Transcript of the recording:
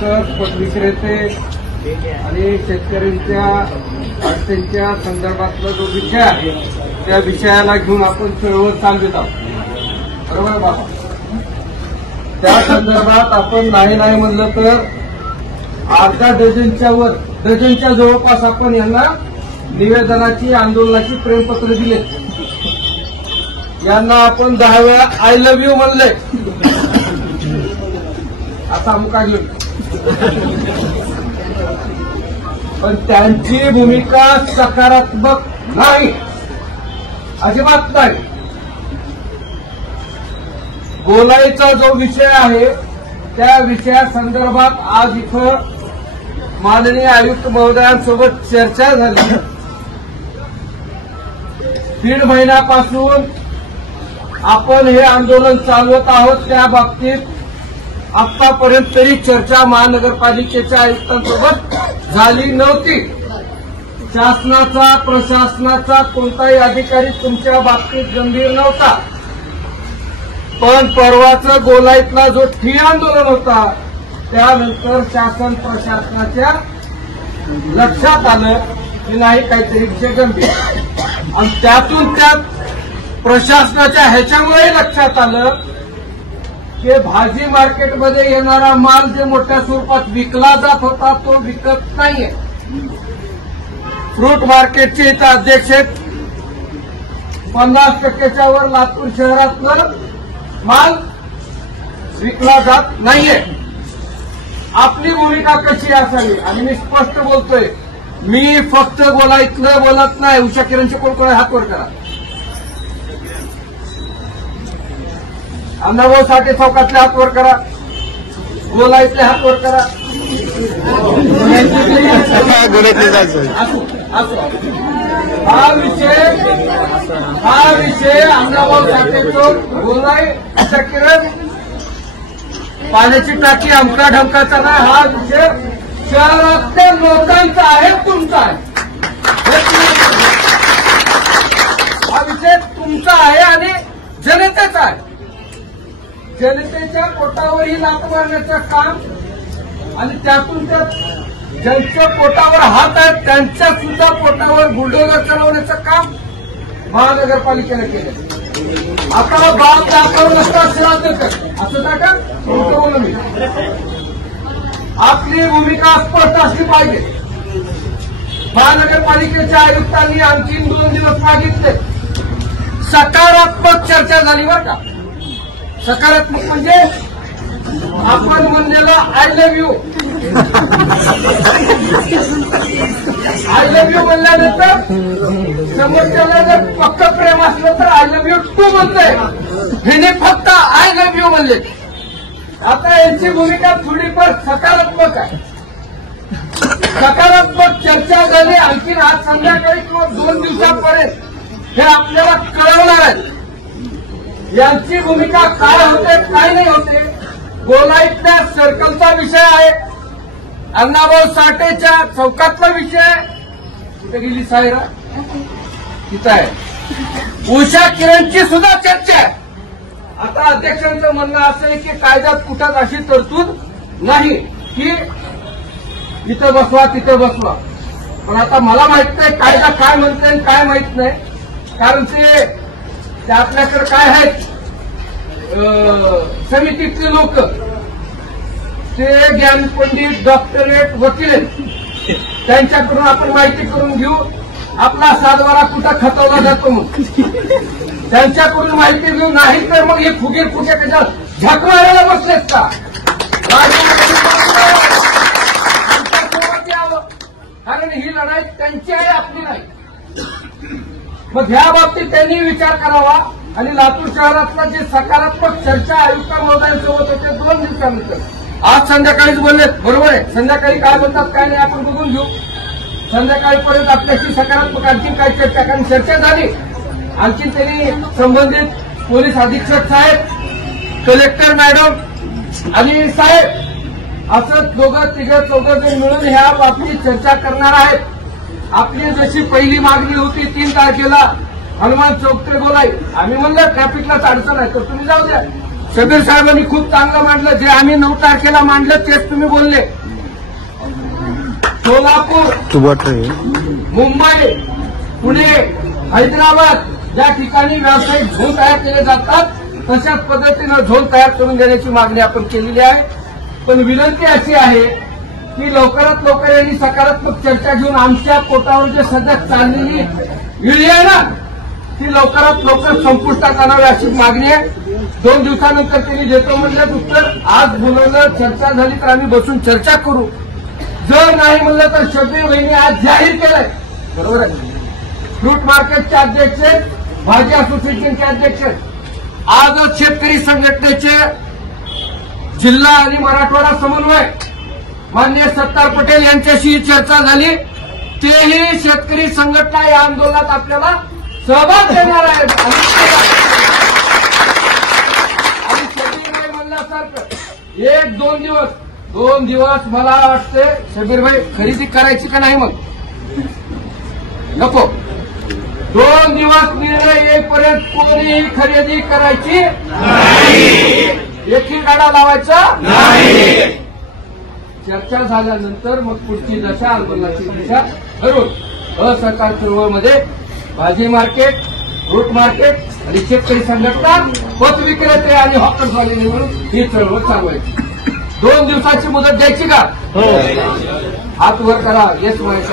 पट विक्रेते आणि शेतकऱ्यांच्या अडचणीच्या संदर्भातला जो विषय आहे त्या विषयाला घेऊन आपण चळवळ चालवित आहोत. बरोबर बाबा? त्या संदर्भात आपण नाही म्हणलं तर अर्धा डझनच्या जवळपास आपण यांना निवेदनाची आंदोलनाची प्रेमपत्र दिले. यांना आपण 10 वेळा आय लव्ह यू म्हणले. असा मुका घेऊन पण त्यांची भूमिका सकारात्मक नाही, अजिबात नाही. बोलायचा जो विषय आहे त्या विषयासंदर्भात आज इथं माननीय आयुक्त महोदयांसोबत चर्चा झाली. 1.5 महिन्यापासून आपण हे आंदोलन चालवत आहोत. त्या बाबतीत आतापर्यंत तरी चर्चा महानगरपालिकेच्या आयुक्तांसोबत झाली नव्हती. शासनाचा प्रशासनाचा कोणताही अधिकारी तुमच्या बाबतीत गंभीर नव्हता. पण परवाचं गोलाईतला जो ठिय्या आंदोलन होता त्यानंतर शासन प्रशासनाच्या लक्षात आलं की नाही काहीतरी विषय गंभीर, आणि त्यातून त्या प्रशासनाच्या ह्याच्यामुळे लक्षात आलं की भाजी मार्केटमध्ये येणारा माल जे मोठ्या स्वरूपात विकला जात होता तो विकत नाहीये. फ्रूट मार्केटचे इथं अध्यक्ष आहेत. 50%च्या वर लातूर शहरातलं माल विकला जात नाहीये. आपली भूमिका कशी असावी? आणि मी स्पष्ट बोलतोय, मी फक्त गोलाईतलं बोलत नाही. उषा किरणचे कोण हात वर करा. अण्णाभाऊ साठे चौकातले हात वर करा. गोलाईतले हात वर करा. हा विषय अण्णाभाऊ साठे चौक, गोलाई, उषा किरण, पाण्याची टाकी अमका ढमकाचा नाही. हा विषय शहरातल्या लोकांचा आहे, तुमचा आहे. हा विषय तुमचा आहे आणि जनतेचा आहे. जनतेच्या पोटावर ही लाथ मारण्याचं काम आणि त्यातून त्या ज्यांच्या पोटावर हात आहेत त्यांच्या सुद्धा पोटावर बुलडोजर चालवण्याचं काम महानगरपालिकेनं केलं. आता बाप दाखवून नसतात असं नाही का? बोलू मी. आपली भूमिका स्पष्ट असली पाहिजे. महानगरपालिकेच्या आयुक्तांनी आणखी 2 दिवस मागितले. सकारात्मक चर्चा झाली बरं का. सकारात्मक म्हणजे आपण म्हणलेला I love you. I love you म्हणल्यानंतर समोरच्याला जर पक्क प्रेम असलं तर आय लव्ह यू टू म्हणतंय. हिने फक्त आय लव्ह यू म्हणले. आता यांची भूमिका थोडीफार सकारात्मक आहे. सकारात्मक चर्चा झाली. आणखी आज संध्याकाळी किंवा 2 दिवसापर्यंत हे आपल्याला कळवणार आहे. यांची भूमिका काय होते काय नाही होते. गोलाईतल्या सर्कलचा विषय आहे. अण्णाभाऊ साठेच्या चौकातला विषय. कुठे गेली सायरा? तिथं आहे. उषा किरणची सुद्धा चर्चा आहे. आता अध्यक्षांचं म्हणणं असं आहे की कायद्यात कुठंच अशी तरतूद नाही की इथं बसवा तिथं बसवा. पण आता मला माहित नाही कायदा काय म्हणते आणि काय माहित नाही. कारण ते आपल्याकडे काय आहेत समितीतले लोक, ते ज्ञानपंडित डॉक्टरेट वकील आहेत. त्यांच्याकडून आपण माहिती करून घेऊ आपला सातबारा कुठं खतवला जातो. मग त्यांच्याकडून माहिती घेऊ. नाही तर मग हे फुगे त्याच्या झक मारायला बसलेत का? कारण ही लढाई त्यांची आहे, आपली नाही. मग ह्या बाबतीत त्यांनी विचार करावा. आणि लातूर शहरातला जे सकारात्मक चर्चा आयुक्त महोदयांसोबत होते 2 दिवसानंतर आज संध्याकाळीच बोललेत. बरोबर आहे. संध्याकाळी काय बोलतात काय नाही आपण बघून घेऊ. संध्याकाळीपर्यंत आपल्याशी सकारात्मक आणखी काय चर्चा, कारण चर्चा झाली. आणखी त्यांनी संबंधित पोलीस अधीक्षक साहेब, कलेक्टर मॅडम आणि साहेब असं 2-3-4 जण मिळून ह्या बाबतीत चर्चा करणार आहेत. आपली जशी पहिली मागणी होती 3 तारखेला हनुमान चौक ते गोलाई, आम्ही म्हणलं ट्रॅफिकलाच अडचण आहे तर तुम्ही जाऊ द्या. शबीर साहेबांनी खूप चांगलं मांडलं. जे आम्ही 9 तारखेला मांडलं तेच तुम्ही बोलले. सोलापूर, मुंबई, पुणे, हैदराबाद ज्या ठिकाणी व्यावसायिक झोन तयार केले जातात तशाच पद्धतीनं झोन तयार करून देण्याची मागणी आपण केलेली आहे. पण विनंती अशी आहे की लवकरात लवकर यांनी सकारात्मक चर्चा घेऊन आमच्या पोटावर जे सध्या चाललेली इळी आहे ना ती लवकरात लवकर संपुष्टात आणावी अशी मागणी आहे. 2 दिवसानंतर त्यांनी देतो म्हणलं उत्तर. आज बोलवलं, चर्चा झाली तर आम्ही बसून चर्चा करू. जर नाही म्हणलं तर शबीर वहिनी आज जाहीर केलंय. बरोबर आहे. फ्रूट मार्केटचे अध्यक्ष, भाजी असोसिएशनचे अध्यक्ष, आजच शेतकरी संघटनेचे जिल्हा आणि मराठवाडा समन्वय माननीय सत्तार पटेल यांच्याशी चर्चा झाली. तेही शेतकरी संघटना या आंदोलनात आपल्याला सहभाग देणार आहेत. आणि शबीरभाई म्हणल्यासारखं 1-2 दिवस मला वाटते शबीरभाई खरेदी करायची का नाही मग नको. 2 दिवस निर्णय येईपर्यंत कोणीही खरेदी करायची नाही. एकही गाडा लावायचा नाही. चर्चा झाल्यानंतर मग पुढची दशा आंदोलनाची दिशा ठरवून असहकार चळवळमध्ये भाजी मार्केट, फ्रूट मार्केट आणि शेतकरी संघटना, पत विक्रेते आणि हॉकर्सवाले निवडून ही चळवळ चालवायची. 2 दिवसाची मुदत द्यायची का? हात वर करा. येस माहिती